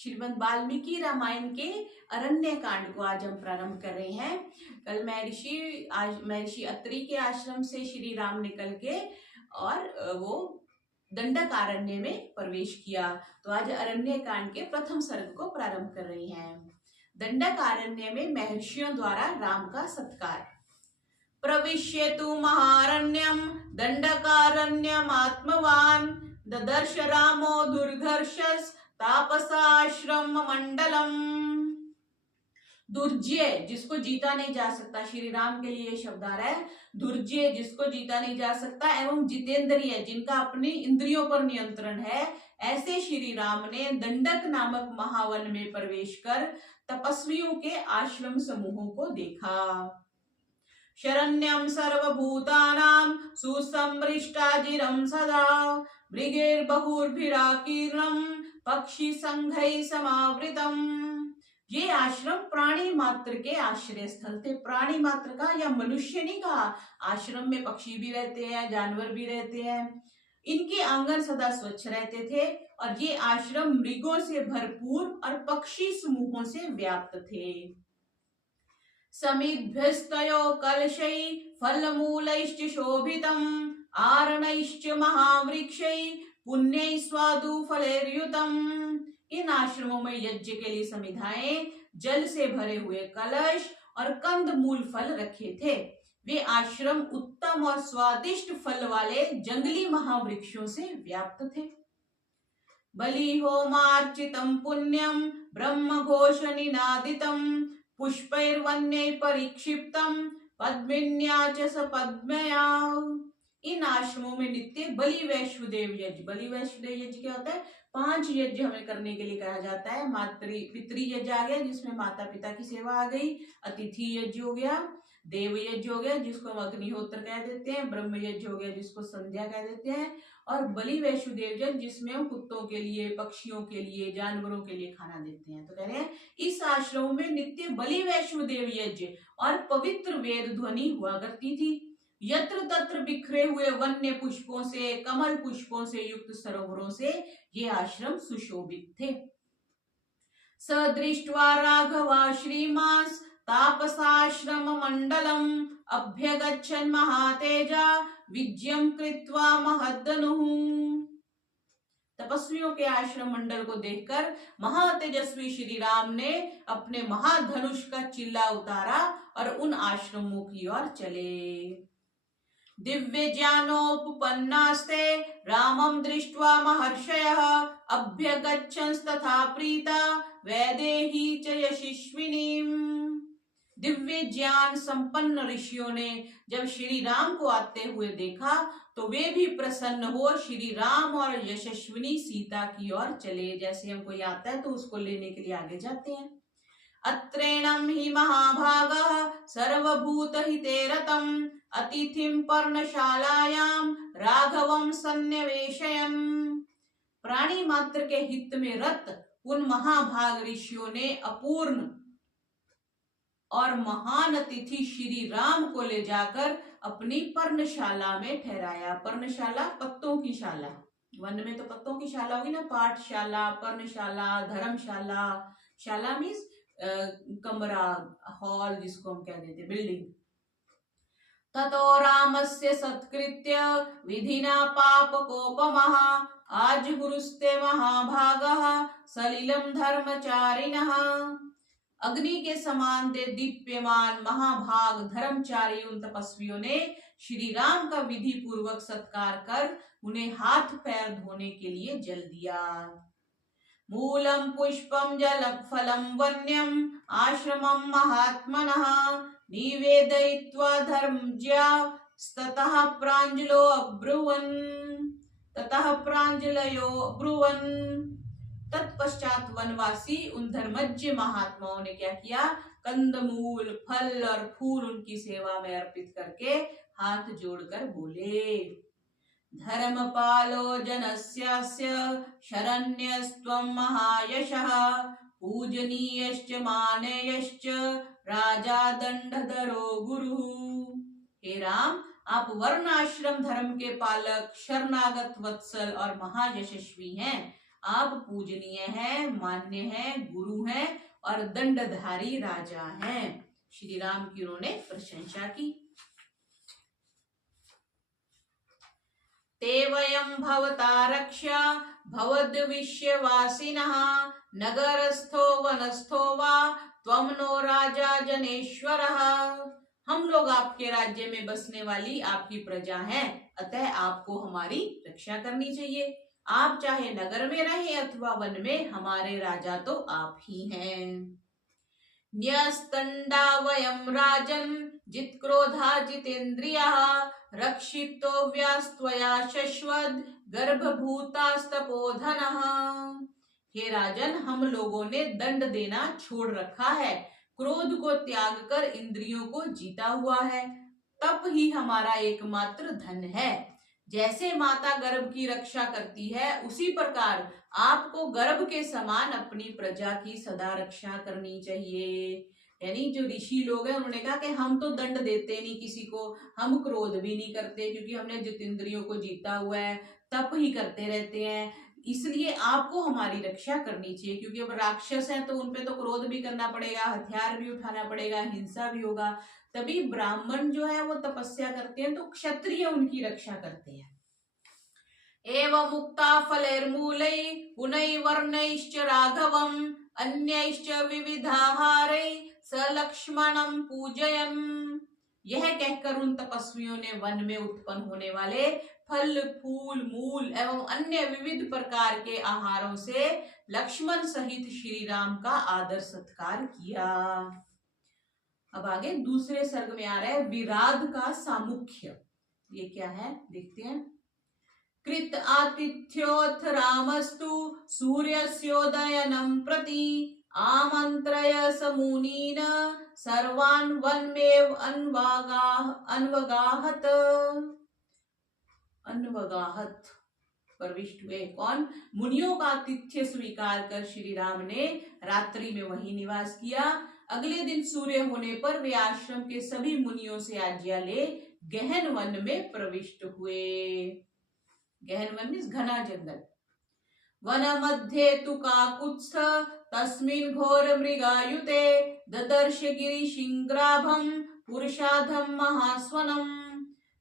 श्रीमद् वाल्मीकि रामायण के अरण्य कांड को आज हम प्रारंभ कर रहे हैं। कल मैं ऋषि अत्रि के आश्रम से श्री राम निकल के और वो दंडकारण्य में प्रवेश किया। तो आज अरण्य कांड के प्रथम सर्ग को प्रारंभ कर रहे हैं। दंडकारण्य में महर्षियों द्वारा राम का सत्कार। प्रविश्यतु महारण्यम दंडकारण्यम आत्मवान ददर्श रामो दुर्घर्षस तापसाश्रम मंडलम। दुर्जय जिसको जीता नहीं जा सकता, श्री राम के लिए शब्द आ रहा है। दुर्जय जिसको जीता नहीं जा सकता एवं जितेंद्रिय जिनका अपनी इंद्रियों पर नियंत्रण है, ऐसे श्री राम ने दंडक नामक महावन में प्रवेश कर तपस्वियों के आश्रम समूहों को देखा। शरण्यम सर्वभूतानां सुसमृष्टाजिरं सदा मृगैर्बहुर्भिराकीर्णं पक्षी संघै समावृतम। ये आश्रम प्राणी मात्र के आश्रय स्थल थे। प्राणी मात्र का या मनुष्य नहीं कहा, आश्रम में पक्षी भी रहते हैं, जानवर भी रहते हैं। इनके आंगन सदा स्वच्छ रहते थे और ये आश्रम मृगों से भरपूर और पक्षी समूहों से व्याप्त थे। समिद्भ्यस्तयो कलशै फलमूलैश्च शोभितम् आरणैश्च महावृक्षै पुण्यै स्वादु फलैर्युतम्। इन आश्रमों में यज्ञ के लिए समिधाएं, जल से भरे हुए कलश और कंद मूल फल रखे थे। वे आश्रम उत्तम और स्वादिष्ट फल वाले जंगली महावृक्षों से व्याप्त थे। बलि होमार्चितम पुण्यम ब्रह्म घोष निनादितम पुष्पैर्वन्यै परिक्षिप्तम पद्मिन्या च सपद्मया। इन आश्रमों में नित्य बलि वैश्वदेव यज्ञ। बलि वैश्वदेव यज्ञ क्या होता है? 5 यज्ञ हमें करने के लिए कहा जाता है। पितृ यज्ञ आ गया जिसमें माता पिता की सेवा आ गई, अतिथि यज्ञ हो गया, देव यज्ञ हो गया जिसको हम अग्निहोत्र कह देते हैं, ब्रह्म यज्ञ हो गया जिसको संध्या कह देते हैं, और बलि वैश्वदेव यज्ञ जिसमें हम कुत्तों के लिए, पक्षियों के लिए, जानवरों के लिए खाना देते हैं। तो कह रहे हैं इस आश्रम में नित्य बलि वैश्वदेव यज्ञ और पवित्र वेद ध्वनि हुआ करती थी। यत्र तत्र बिखरे हुए वन्य पुष्पों से, कमल पुष्पों से युक्त सरोवरों से ये आश्रम सुशोभित थे। सदृष्ट्वा राघवा श्रीमांस तापसाश्रम मंडलम अभ्यगच्छन् महातेजा विजयं कृत्वा महद्दनुः। तपस्वियों के आश्रम मंडल को देखकर महातेजस्वी श्री राम ने अपने महाधनुष का चिल्ला उतारा और उन आश्रमों की ओर चले। दिव्य ज्ञानोपपन्नास्ते रामं दृष्ट्वा महर्षयः अभ्यगच्छंस्तथा प्रीता वैदेही च यशस्विनीम्। दिव्य ज्ञान संपन्न ऋषियों ने जब श्री राम को आते हुए देखा तो वे भी प्रसन्न हो श्री राम और यशस्विनी सीता की ओर चले। जैसे हम कोई आता है तो उसको लेने के लिए आगे जाते हैं। अत्रेणं हि महाभागः सर्वभूतहिते रतम् अतिथिं पर्णशालायां राघवं सन्निवेशयन्। प्राणी मात्र के हित में रत उन महाभाग ऋषियों ने अपूर्ण और महान अतिथि श्री राम को ले जाकर अपनी पर्णशाला में ठहराया। पर्णशाला पत्तों की शाला, वन में तो पत्तों की शाला होगी ना, पाठशाला, पर्णशाला, धर्मशाला। शाला मीन्स कमरा, हॉल जिसको हम कह देते, बिल्डिंग। ततो रामस्य सत्कृत्य विधिना पापकोपमः आजगुरुस्ते महाभागः सलिलं धर्मचारिणः। अग्नि के समान दे दीप्यमान महाभाग धर्मचारी उन तपस्वियों ने श्री राम का विधि पूर्वक सत्कार कर उन्हें हाथ पैर धोने के लिए जल दिया। मूलम पुष्पम जलम फलम वन्यम आश्रमम महात्मनः निवेदयित्वा धर्मज्ञा ततः प्राञ्जलो अब्रुवन्। तत्पश्चात वनवासी उन धर्मज्ञ महात्माओं ने क्या किया? कंदमूल, फल और फूल उनकी सेवा में अर्पित करके हाथ जोड़कर बोले, धर्मपालो जनस्यास्य शरण्यस्त्वं महायशः पूजनीयश्च मानेयश्च राजा दंडधरो गुरुः। हे राम, आप वर्ण आश्रम धर्म के पालक, शरणागत वत्सल और महायशस्वी हैं। आप पूजनीय हैं, मान्य हैं, गुरु हैं और दंडधारी राजा हैं। श्री राम की उन्होंने प्रशंसा की। ते वयं भवता रक्षा भवद्विश्यवासिनः नगरस्थो वनस्थो वा त्वं नो राजा जनेश्वरः। हम लोग आपके राज्य में बसने वाली आपकी प्रजा हैं, अतः आपको हमारी रक्षा करनी चाहिए। आप चाहे नगर में रहें अथवा वन में, हमारे राजा तो आप ही हैं। न्यस्तंडा वयं राजन् जित्क्रोधा जितेन्द्रियः रक्षितोऽव्यास्त्वया शश्वत् गर्भभूतास्तपोधनः। हे राजन, हम लोगों ने दंड देना छोड़ रखा है, क्रोध को त्याग कर इंद्रियों को जीता हुआ है, तप ही हमारा एकमात्र धन है। जैसे माता गर्भ की रक्षा करती है, उसी प्रकार आपको गर्भ के समान अपनी प्रजा की सदा रक्षा करनी चाहिए। यानी जो ऋषि लोग हैं उन्होंने कहा कि हम तो दंड देते नहीं किसी को, हम क्रोध भी नहीं करते क्योंकि हमने जितेंद्रियों को जीता हुआ है, तप ही करते रहते हैं, इसलिए आपको हमारी रक्षा करनी चाहिए। क्योंकि अब राक्षस हैं तो उनपे तो क्रोध भी करना पड़ेगा, हथियार भी उठाना पड़ेगा, हिंसा भी होगा। तभी ब्राह्मण जो है वो तपस्या करते हैं तो क्षत्रिय उनकी रक्षा करते हैं। एवं मुक्ता फलैर्मूलै पुनैर्वर्णैश्च राघवम् अन्यैश्च विविधाहारै स लक्ष्मणं पूजयन्। यह कहकर उन तपस्वियों ने वन में उत्पन्न होने वाले फल, फूल, मूल एवं अन्य विविध प्रकार के आहारों से लक्ष्मण सहित श्री राम का आदर सत्कार किया। अब आगे दूसरे सर्ग में आ रहा है विराध का सामुख्य। ये क्या है देखते हैं। कृत आतिथ्योऽथ रामस्तु सूर्यस्योदयनं प्रति आमन्त्रय समूनीन सर्वान् वनमेव अन्वगाहत। प्रविष्ट हुए। कौन? मुनियों का आतिथ्य स्वीकार कर श्री राम ने रात्रि में वहीं निवास किया। अगले दिन सूर्य होने पर वे आश्रम के सभी मुनियों से आज्ञा ले गहन वन में प्रविष्ट हुए। गहन वन मीन्स घना जंगल। वन मध्ये तु काकुत्स्थ तस्मिन् घोर मृगायुते ददर्श गिरिशिंग्राभं पुरुषाधम महास्वनम।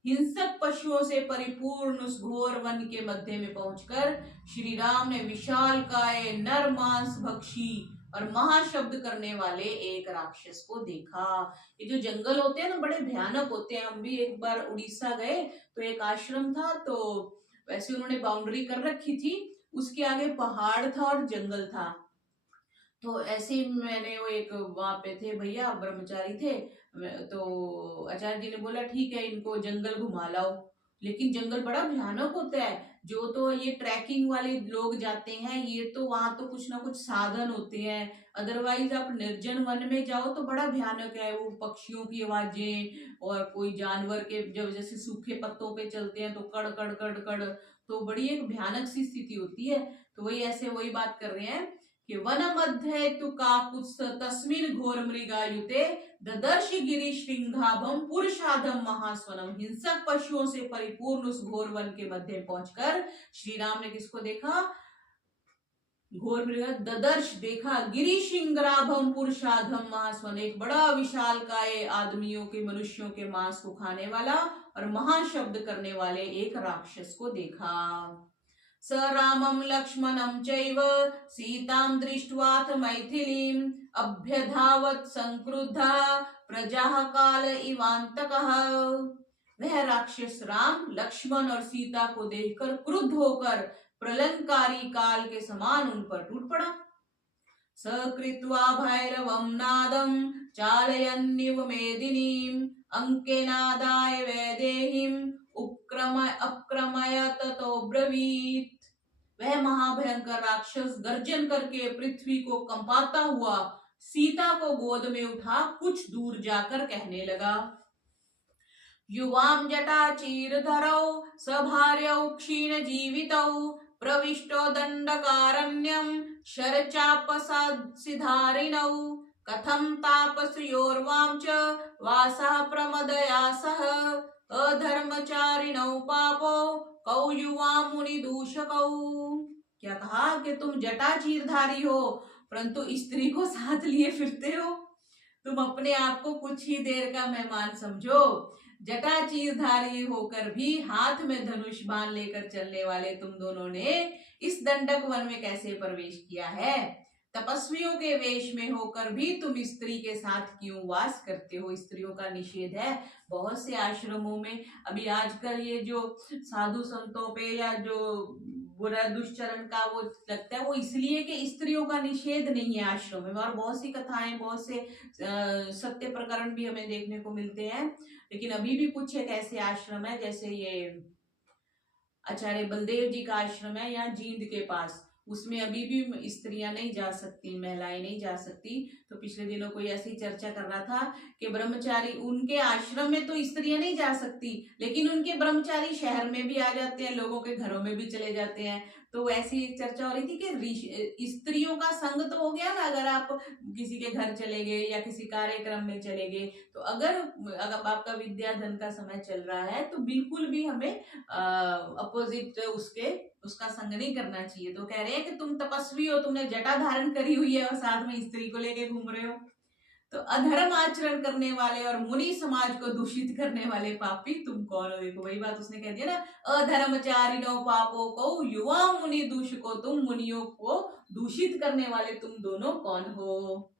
हिंसक पशुओं से परिपूर्ण उस घोर वन के मध्य में पहुंचकर श्री राम ने विशाल काय, नर मांस भक्षी और महाशब्द करने वाले एक राक्षस को देखा। ये जो जंगल होते हैं ना बड़े भयानक होते हैं। हम भी एक बार उड़ीसा गए तो एक आश्रम था, तो वैसे उन्होंने बाउंड्री कर रखी थी, उसके आगे पहाड़ था और जंगल था। तो ऐसे ही मैंने वो एक वहां पे थे भैया ब्रह्मचारी थे, तो आचार्य जी ने बोला ठीक है इनको जंगल घुमा लाओ। लेकिन जंगल बड़ा भयानक होता है। जो तो ये ट्रैकिंग वाले लोग जाते हैं, ये तो वहां तो कुछ ना कुछ साधन होते हैं, अदरवाइज आप निर्जन वन में जाओ तो बड़ा भयानक है। वो पक्षियों की आवाजें और कोई जानवर के जब जैसे सूखे पत्तों पे चलते हैं तो कड़ कड़ कड़ कड़, तो बड़ी एक भयानक सी स्थिति होती है। तो वही ऐसे वही बात कर रहे हैं कि वन मध्य तु काकुत्स्थ तस्मिन् घोर मृगायुते ददर्श गिरि श्रृंगाभम पुरुषाधम महास्वनम। हिंसक पशुओं से परिपूर्ण उस घोर वन के मध्य पहुंचकर श्री राम ने किसको देखा? घोर मृग ददर्श देखा, गिरि श्रृंगाभम पुरुषाधम महास्वन, एक बड़ा विशाल काय आदमियों के मनुष्यों के मांस को खाने वाला और महाशब्द करने वाले एक राक्षस को देखा। स रामं लक्ष्मणं चैव सीतां दृष्ट्वाथ मैथिलीं अभ्यधावत् संक्रुद्धः प्रजाः काल इवांतकः। वह राक्षस राम, लक्ष्मण और सीता को देखकर क्रुद्ध होकर प्रलंकारी काल के समान उन पर टूट पड़ा। सकृत्वा भैरवं नादं चालयन्निव मेदिनीं अंकेनादाय वैदेहीं अपक्रमय ततो ब्रवीत। वह महाभयंकर राक्षस गर्जन करके पृथ्वी को कंपाता हुआ सीता को गोद में उठा कुछ दूर जाकर कहने लगा, युवाम जटा चीरधरौ सभार्यौ क्षीण जीवितौ प्रविष्टो दंडकारण्यम शरचापसिधारिणौ कथम तापसयोर्वाम च वासः प्रमदया सह अधर्मचारिणौ पापो कौ युवा मुनि दूषकौ। क्या कहा कि तुम जटा चीरधारी हो परंतु स्त्री को साथ लिए फिरते हो। तुम अपने आप को कुछ ही देर का मेहमान समझो। जटा चीरधारी होकर भी हाथ में धनुष बाण लेकर चलने वाले तुम दोनों ने इस दंडक वन में कैसे प्रवेश किया है? तपस्वियों के वेश में होकर भी तुम स्त्री के साथ क्यों वास करते हो? स्त्रियों का निषेध है बहुत से आश्रमों में। अभी आजकल ये जो साधु संतों पे या जो बुरा दुष्चरण का वो लगता है, वो इसलिए कि स्त्रियों का निषेध नहीं है आश्रम में। और बहुत सी कथाएं, बहुत से सत्य प्रकरण भी हमें देखने को मिलते हैं। लेकिन अभी भी कुछ एक ऐसे आश्रम है, जैसे ये आचार्य बलदेव जी का आश्रम है यहाँ जींद के पास, उसमें अभी भी स्त्रियां नहीं जा सकती, महिलाएं नहीं जा सकती। तो पिछले दिनों कोई ऐसी चर्चा कर रहा था कि ब्रह्मचारी उनके आश्रम में तो स्त्रियां नहीं जा सकती, लेकिन उनके ब्रह्मचारी शहर में भी आ जाते हैं, लोगों के घरों में भी चले जाते हैं। तो ऐसी चर्चा हो रही थी कि स्त्रियों का संग तो हो गया ना, अगर आप किसी के घर चले गए या किसी कार्यक्रम में चले गए, तो अगर आपका विद्याधन का समय चल रहा है तो बिल्कुल भी हमें अपोजिट उसका संग नहीं करना चाहिए। तो कह रहे हैं कि तुम तपस्वी हो, तुमने जटा धारण करी हुई है और साथ में स्त्री को लेके घूम रहे हो, तो अधर्म आचरण करने वाले और मुनि समाज को दूषित करने वाले पापी तुम कौन हो? देखो वही बात उसने कह दिया ना, अधर्मचारिणो पापो को युवा मुनि दूषको, तुम मुनियों को दूषित करने वाले तुम दोनों कौन हो?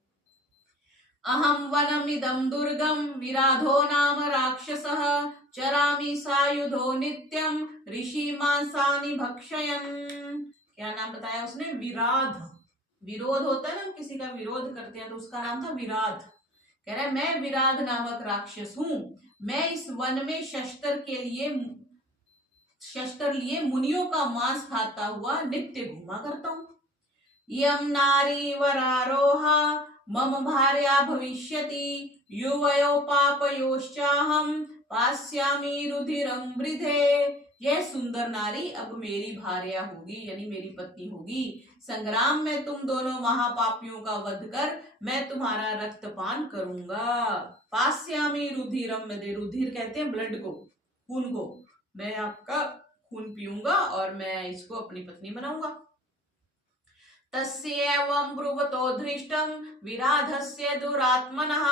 अहम वनमिदं दुर्गम विराधो नाम राक्षसः चरामि सायुधो नित्यम ऋषि मांसानि भक्षयन्। क्या नाम बताया उसने? विराध। विरोध होता है ना, किसी का विरोध करते हैं तो उसका नाम था विराध। कह रहा है मैं विराध नामक राक्षस हूं, मैं इस वन में शस्त्र लिए मुनियों का मांस खाता हुआ नित्य घूमा करता हूं। यम नारी वरारोहा मम भार्या भविष्यति युवयो पापयोश्चाहम पास्यामि रुधिरम वृधे। यह सुंदर नारी अब मेरी भार्या होगी, यानी मेरी पत्नी होगी। संग्राम में तुम दोनों महापापियों का वध कर मैं तुम्हारा रक्तपान करूंगा। पास्यामि रुधिरम वृधे, रुधिर कहते हैं ब्लड को, खून को। मैं आपका खून पीऊंगा और मैं इसको अपनी पत्नी बनाऊंगा। तस्यैवं ब्रुवतो धृष्टं विराधस्य दुरात्मनः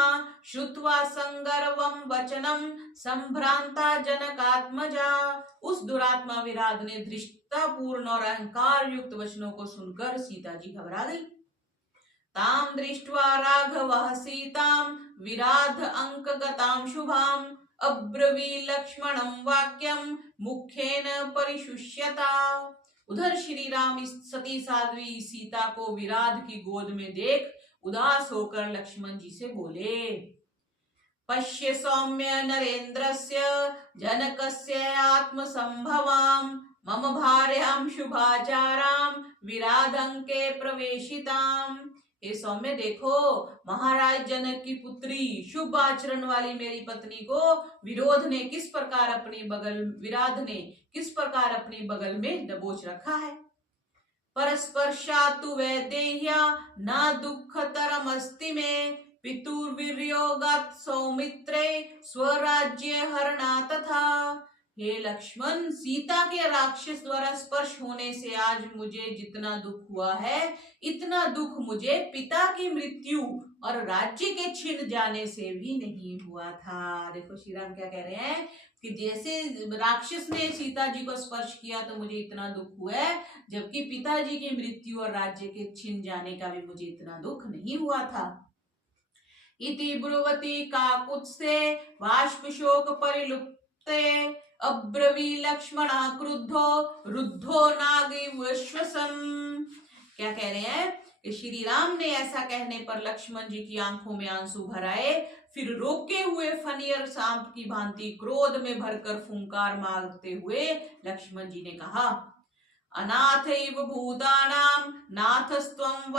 श्रुत्वा संगर्वं वचनं संभ्रांता जनकात्मजा। उस दुरात्मा विराध ने धृष्टतापूर्ण और अहंकार युक्त वचनों को सुनकर सीता जी घबरा गई। ताम दृष्ट्वा राघवः सीतां विराध अंकगतां शुभां अब्रवी लक्ष्मणं वाक्यं मुखेन परिशुष्यता। उधर श्री राम सती साध्वी सीता को विराध की गोद में देख उदास होकर लक्ष्मण जी से बोले, पश्य सौम्य नरेंद्रस्य जनकस्य आत्मसंभवां मम भार्यां शुभाचारां विराधंके प्रवेशितां। हे सौम्य, देखो महाराज जनक की पुत्री शुभ आचरण वाली मेरी पत्नी को विराध ने किस प्रकार अपनी बगल में दबोच रखा है। परस्पर्शातु वैदेह्या न दुःखतरमस्ति मे पितुर्वीर्योगात् सौमित्रे स्वराज्य हरणा तथा। हे लक्ष्मण, सीता के राक्षस द्वारा स्पर्श होने से आज मुझे जितना दुख हुआ है, इतना दुख मुझे पिता की मृत्यु और राज्य के छिन जाने से भी नहीं हुआ था। देखो श्री राम क्या कह रहे हैं कि जैसे राक्षस ने सीता जी को स्पर्श किया तो मुझे इतना दुख हुआ है, जबकि पिताजी की मृत्यु और राज्य के छिन जाने का भी मुझे इतना दुख नहीं हुआ था। इति ब्रुवती काकुत्स्थे बाष्प शोक परिलुप्ते अब्रवी लक्ष्मण क्रुद्धो रुद्धो नागिव श्वसन। क्या कह रहे हैं कि श्री राम ने ऐसा कहने पर लक्ष्मण जी की आंखों में आंसू भर आए, फिर रोके हुए फनियर सांप की भांति क्रोध में भरकर फुंकार मारते हुए लक्ष्मण जी ने कहा, अनाथैव भूतानां नाथस्त्वं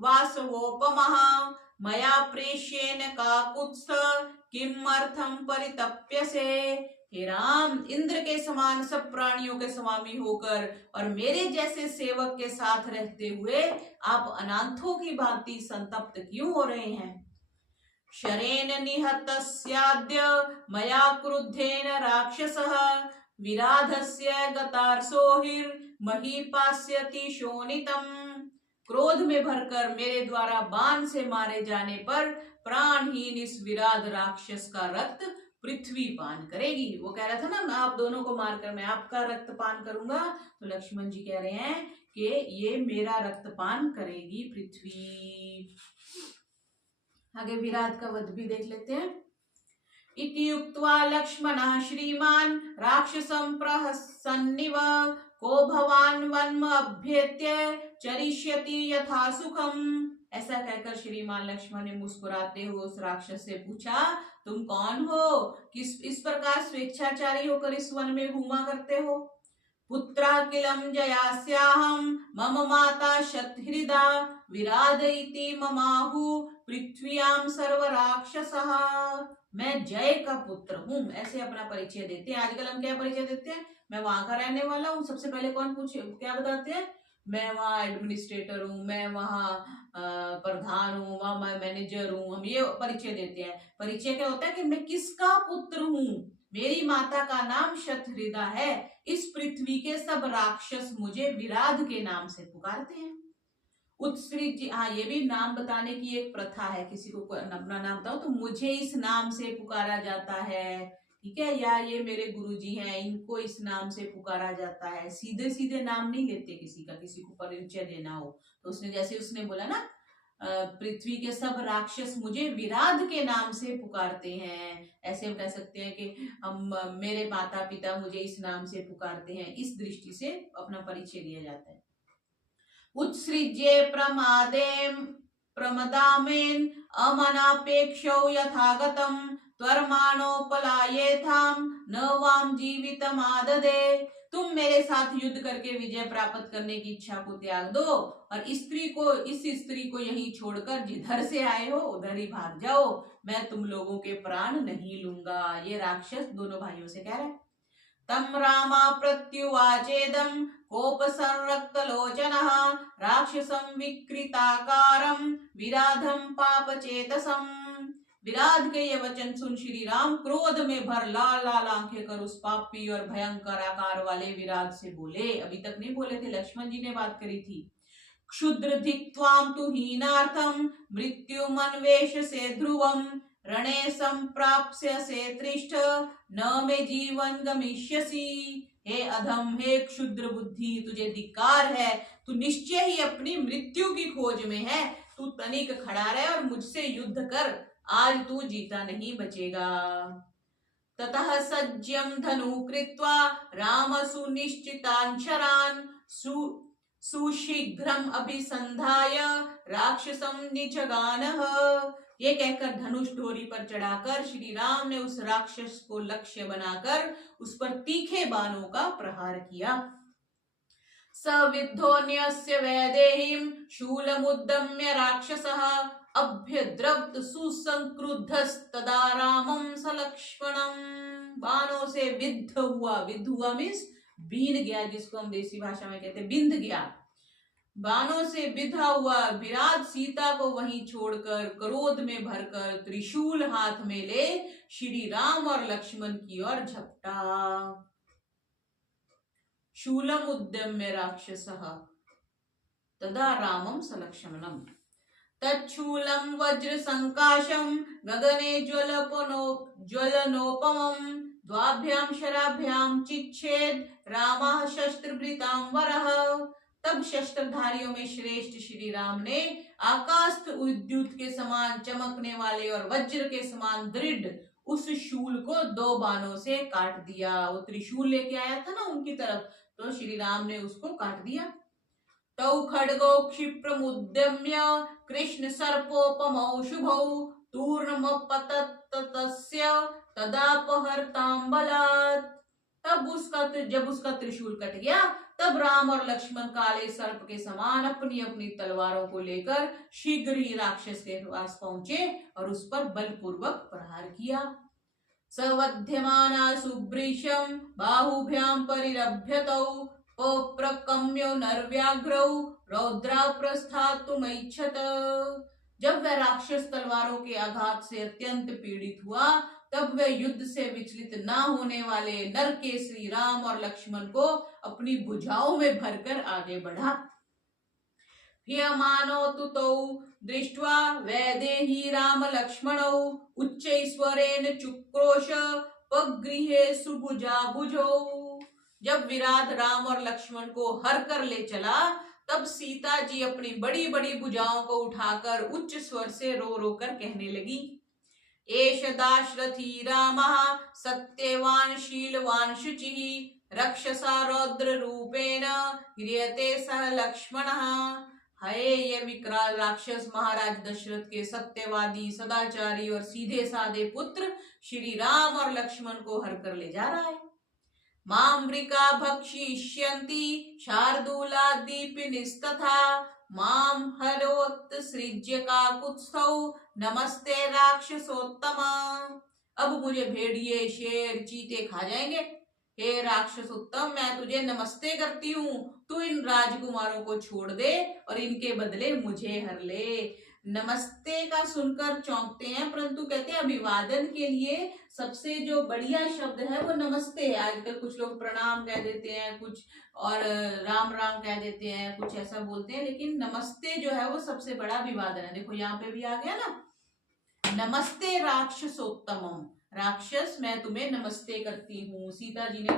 वासवोपमः मया प्रेष्येन काकुत्स्थ किमर्थं परितप्यसे। हे राम, इंद्र के समान सब प्राणियों के स्वामी होकर और मेरे जैसे सेवक के साथ रहते हुए आप अनाथों की भांति संतप्त क्यों हो रहे हैं। शरेण निहतस्याद्य मया क्रुद्धेन राक्षसः विराधस्य गतार्सोहिर्महीपास्यति शोणितम्। क्रोध में भरकर मेरे द्वारा बाण से मारे जाने पर प्राणहीन इस विराध राक्षस का रक्त पृथ्वी पान करेगी। वो कह रहा था ना, मैं आप दोनों को मारकर मैं आपका रक्त पान करूंगा, तो लक्ष्मण जी कह रहे हैं कि ये मेरा रक्त पान करेगी पृथ्वी। आगे विराट का वध भी देख लेते हैं। इति उक्त्वा लक्ष्मणः श्रीमान् राक्षसं प्रहसन्निव को भवान् वन्म अभ्येत्य चरिष्यति यथा सुखम। ऐसा कहकर श्रीमान लक्ष्मण ने मुस्कुराते हुए उस राक्षस से पूछा, तुम कौन हो, किस इस प्रकार स्वेच्छाचारी होकर इस वन में घूमा करते हो। पुत्रा किलम जयास्याहम मम माता शतहृदा विराध इति ममाहु पृथ्व्याम सर्व राक्षसः। मैं जय का पुत्र हूँ, ऐसे अपना परिचय देते हैं। आजकल हम क्या परिचय देते हैं, मैं वहां का रहने वाला हूँ। सबसे पहले कौन पूछे क्या बताते हैं, मैं वहाँ एडमिनिस्ट्रेटर हूँ, मैं वहाँ प्रधान हूँ, वहाँ मैं मैनेजर हूँ। हम ये परिचय देते हैं। परिचय क्या होता है कि मैं किसका पुत्र हूँ, मेरी माता का नाम शतहृदा है, इस पृथ्वी के सब राक्षस मुझे विराध के नाम से पुकारते हैं। उत्सृज जी, हाँ ये भी नाम बताने की एक प्रथा है, किसी को अपना नाम बताओ तो मुझे इस नाम से पुकारा जाता है, ठीक है, या ये मेरे गुरुजी हैं इनको इस नाम से पुकारा जाता है। सीधे सीधे नाम नहीं लेते किसी का, किसी को परिचय देना हो तो उसने जैसे उसने बोला ना, पृथ्वी के सब राक्षस मुझे विराध के नाम से पुकारते हैं, ऐसे हम कह सकते हैं कि हम मेरे माता पिता मुझे इस नाम से पुकारते हैं। इस दृष्टि से अपना परिचय दिया जाता है। उत्सृज्ये प्रमदामेन अमनापेक्षौ यथागतम त्वरमाणोपलायेथाम न वाम जीवितमाददे। तुम मेरे साथ युद्ध करके विजय प्राप्त करने की इच्छा को त्याग दो और इस स्त्री को यहीं छोड़कर जिधर से आए हो उधर ही भाग जाओ, मैं तुम लोगों के प्राण नहीं लूंगा। ये राक्षस दोनों भाइयों से कह रहे हैं। तम रामा प्रत्युवाचेदम कोप संरक्त लोचनः राक्षसं विकृताकारं विराधं पापचेतसं। विराध के ये वचन सुन श्री राम क्रोध में भर लाल लाल आंखें कर उस पापी और भयंकर आकार वाले विराध से बोले। अभी तक नहीं बोले थे, लक्ष्मण जी ने बात करी थी। क्षुद्र धिक्त्वाम तु हीनार्थम मृत्युमन्वेष से ध्रुवम रणे संप्राप्स्यसे त्रिष्ठ न मे जीवन गमिष्यसि। हे अधम, हे क्षुद्र बुद्धि, तुझे धिक्कार है, तू निश्चय ही अपनी मृत्यु की खोज में है। तू तनिक खड़ा रहे और मुझसे युद्ध कर, आज तू जीता नहीं बचेगा। ततः सज्जम धनु कृत्वा राम सुनिश्चितांशरान सुशीघ्रम अभिसंधाय राक्षसम निचगानः। ये कहकर धनुष डोरी पर चढ़ाकर श्री राम ने उस राक्षस को लक्ष्य बनाकर उस पर तीखे बाणों का प्रहार किया। सविद्धोन्यस्य वैदेहीं शूलमुद्यम्य राक्षसः अभ्यद्रव्त सुसंक्रुद्धस्तदा रामं सलक्ष्मणम्। बाणों से विद्ध हुआ मीन्स बीन गया, जिसको हम देसी भाषा में कहते हैं बिंध गया। बाणों से बिधा हुआ विराट सीता को वहीं छोड़कर क्रोध में भरकर त्रिशूल हाथ में ले श्री राम और लक्ष्मण की ओर झपटा। शूलम उद्यम्य राक्षसः तदा रामं सलक्ष्मणम् तच्छूलम वज्र संकाशम गगने ज्वलनोपमं द्वाभ्याम शराभ्याम चिच्छेद रामः शस्त्रभृतांवरः। तब शस्त्रधारियों में श्रेष्ठ श्री राम ने आकाश विद्युत के समान चमकने वाले और वज्र के समान दृढ़ उस शूल को दो बाणों से काट दिया। वो त्रिशूल लेके आया था ना उनकी तरफ, तो श्री राम ने उसको काट दिया। तौ खड्गौ क्षिप्रमुद्यम्य कृष्ण सर्पोपमौ शुभौ तूर्णमपततस्य तदापहर्तां बलात्। जब उसका त्रिशूल कट गया, तब राम और लक्ष्मण काले सर्प के समान अपनी अपनी तलवारों को लेकर शीघ्र ही राक्षस के पास पहुंचे और उस पर बलपूर्वक प्रहार किया। सवध्यमाना सुब्रीशम बाहुभ्याम परिरभ्यतौ प्रकम्यो नरव्याघ्रौ रौद्रा प्रस्थातुमैच्छत। जब वह राक्षस तलवारों के आघात से अत्यंत पीड़ित हुआ तब वे युद्ध से विचलित ना होने वाले नर के श्री राम और लक्ष्मण को अपनी भुजाओं में भरकर आगे बढ़ा। ह्यमानो तु तौ दृष्ट्वा वैदेही राम लक्ष्मणौ उच्चैश्वरेण चुक्रोश पगृहे सुभुजा भुजौ। जब विराट राम और लक्ष्मण को हर कर ले चला, तब सीता जी अपनी बड़ी बड़ी भुजाओं को उठाकर उच्च स्वर से रो रो कर कहने लगी, एष दाशरथी रामः सत्यवान शीलवान शुचिः रक्षसा रौद्र रूपेण ह्रियते सह लक्ष्मणः। हाय, ये विकराल राक्षस महाराज दशरथ के सत्यवादी, सदाचारी और सीधे साधे पुत्र श्री राम और लक्ष्मण को हर कर ले जा रहा है। मामृका भक्षिष्यन्ति शार्दूला दीपिनिस्तथा माम हरोत्सृज्य काकुत्स्थौ नमस्ते राक्षसोत्तमा। अब मुझे भेड़िए, शेर, चीते खा जाएंगे। हे राक्षसोत्तम, मैं तुझे नमस्ते करती हूँ। तू इन राजकुमारों को छोड़ दे और इनके बदले मुझे हर ले। नमस्ते का सुनकर चौंकते हैं, परंतु कहते हैं अभिवादन के लिए सबसे जो बढ़िया शब्द है वो नमस्ते है। आजकल कुछ लोग प्रणाम कह देते हैं, कुछ और राम राम कह देते हैं, कुछ ऐसा बोलते हैं, लेकिन नमस्ते जो है वो सबसे बड़ा अभिवादन है। देखो यहाँ पे भी आ गया ना, नमस्ते राक्षसोत्तमम, राक्षस मैं तुम्हें नमस्ते करती हूँ। सीता जी ने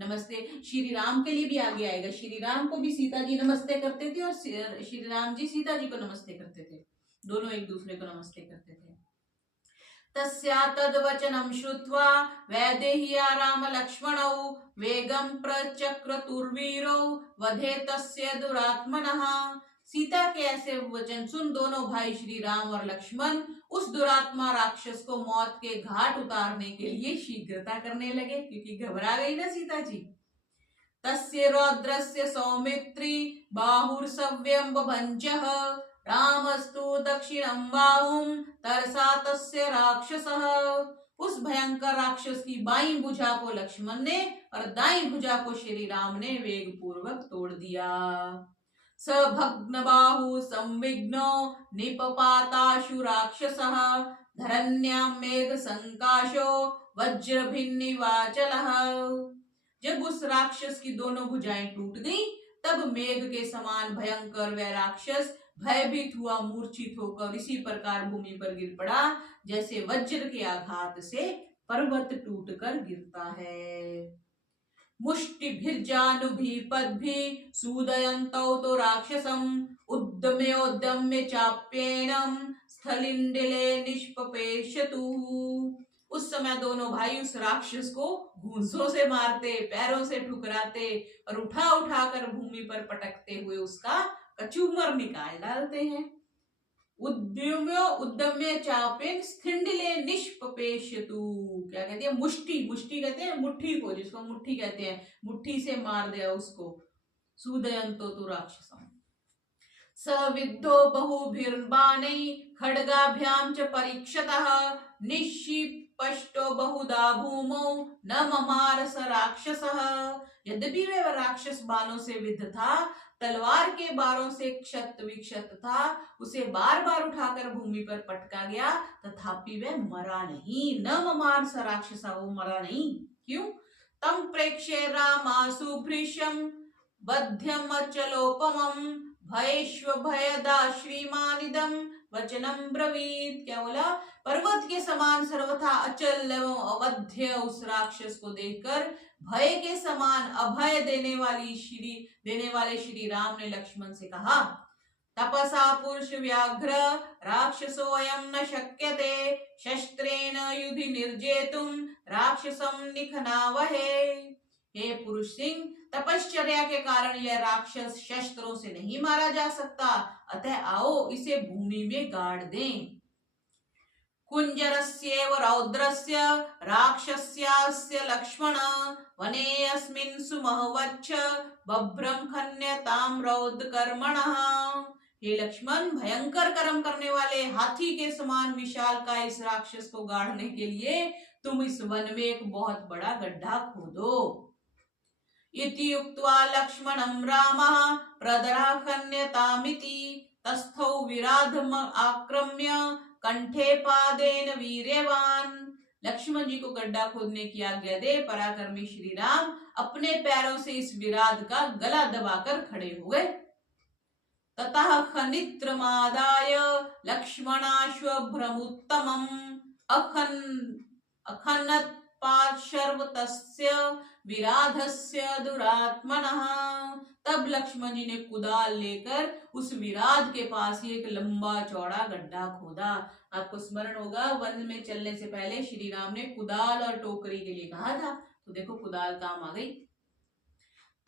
नमस्ते, श्री राम के लिए भी आगे आएगा, श्री राम को भी सीता जी नमस्ते करते थे और श्री राम जी सीता जी को नमस्ते करते थे, दोनों एक दूसरे को नमस्ते करते थे। तस्या तद्वचनं श्रुत्वा वैदेह्या राम लक्ष्मणौ वेगं प्रचक्रतुर्वीरौ वधे तस्य दुरात्मनः। सीता के ऐसे वचन सुन दोनों भाई श्री राम और लक्ष्मण उस दुरात्मा राक्षस को मौत के घाट उतारने के लिए शीघ्रता करने लगे, क्योंकि घबरा गई ना सीता जी। तस्य रौद्रस्य सौमित्री बाहुर्सव्यं बभंजः रामस्तु दक्षिणं बाहुं तरसा तस्य राक्षसः। उस भयंकर राक्षस की बाईं भुजा को लक्ष्मण ने और दाईं भुजा को श्री राम ने वेग पूर्वक तोड़ दिया। स भग्न बाहु संविघ्नो निपपाताशु राक्षसः धरण्यां मेघ संकाशो वज्रभिन्निवाचलः। जब उस राक्षस की दोनों भुजाएं टूट गईं, तब मेघ के समान भयंकर वह राक्षस भयभीत हुआ, मूर्छित होकर इसी प्रकार भूमि पर गिर पड़ा जैसे वज्र के आघात से पर्वत टूटकर गिरता है। मुष्टिभिर्जानुभीपद्भिः सूदयन्तौ तो राक्षसं उद्यम्य चाप्येनं स्थलिंडिले निष्पपेशतुः। उस समय दोनों भाई उस राक्षस को घूंसों से मारते, पैरों से ठुकराते और उठा उठा कर भूमि पर पटकते हुए उसका कचूमर निकाल डालते हैं। उद्यम्य चापेन स्थिंडिले निष्पपेशतु, क्या कहते हैं, मुष्टि, मुष्टि कहते हैं मुट्ठी को, जिसको मुट्ठी कहते हैं, मुट्ठी से मार दिया उसको। सूदयन्तो तु राक्षसम् सविद्धो बहुभिर्बाणै खड्गाभ्यां च परीक्षतः निक्षिपष्टो बहुधा भूमौ न ममार स राक्षसः। यद्यपि वह राक्षस बाणों से विद्ध था, तलवार के बारों से क्षत विक्षत था, उसे बार बार उठाकर भूमि पर पटका गया, तथापि वह मरा नहीं। न ममार स राक्षसा, वो मरा नहीं। क्यों? तम प्रेक्ष्य रामासु भृशं बध्यम अचलोपमं भयेष्व भयदा श्रीमानिदं वचनम ब्रवीत। क्या बोला? पर्वत के समान सर्वथा अचल एवं अवध्य उस राक्षस को देखकर भय के समान अभय देने वाले श्री राम ने लक्ष्मण से कहा, तपसा पुरुष व्याघ्र राक्षसो अयं न शक्यते शस्त्रेण युधि निर्जेतुम राक्षसं निखनावहे। हे पुरुष सिंह, तपश्चर्या के कारण यह राक्षस शस्त्रों से नहीं मारा जा सकता, अतः आओ इसे भूमि में गाड़ दें। कुंजरस्येव रौद्रस्य राक्षस्यास्य लक्ष्मण वने अस्मिन् सुमहवच्छ बभ्रं खन्यतां रौद्रकर्मणः। हे लक्ष्मण, भयंकर कर्म करने वाले हाथी के समान विशाल का इस राक्षस को गाड़ने के लिए तुम इस वन में एक बहुत बड़ा गड्ढा खोदो। इति उक्त्वा लक्ष्मणं रामः प्रदरः खन्यतामिति तस्थौ विराधम् आक्रम्य कंठे पादेन वीर्यवान्। लक्ष्मण जी को गड्ढा खोदने की आज्ञा दे पराक्रमी श्री राम अपने पैरों से इस विराध का गला दबाकर खड़े हुए। ततः खनित्रमादाय लक्ष्मणाश्वभ्रमुत्तमम् अखनत् पार्श्वतस्य विराधस्य दुरात्मनः। तब लक्ष्मण जी ने कुदाल लेकर उस विराध के पास ही एक लंबा चौड़ा गड्ढा खोदा। आपको स्मरण होगा वन में चलने से पहले श्री राम ने कुदाल और टोकरी के लिए कहा था, तो देखो कुदाल काम आ गई।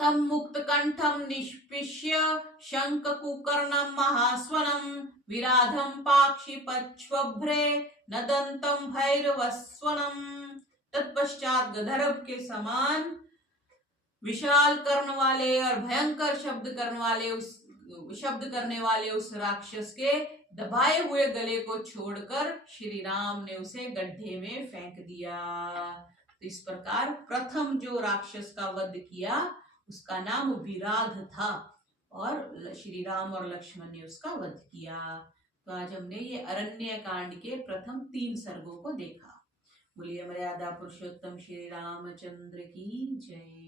तम मुक्त कंठम निष्पिष्य शंख कुकर्णम महास्वनम विराधम पाक्षि पच्छ्वभ्रे नदंतम भैरवस्वनम। तत्पश्चात गंधर्व के समान विशाल कर्ण वाले और भयंकर शब्द करने वाले उस राक्षस के दबाए हुए गले को छोड़कर श्री राम ने उसे गड्ढे में फेंक दिया। तो इस प्रकार प्रथम जो राक्षस का वध किया उसका नाम विराध था और श्री राम और लक्ष्मण ने उसका वध किया। तो आज हमने ये अरण्य कांड के प्रथम 3 सर्गों को देखा। बोलिए मर्यादा पुरुषोत्तम श्री रामचंद्र की जय।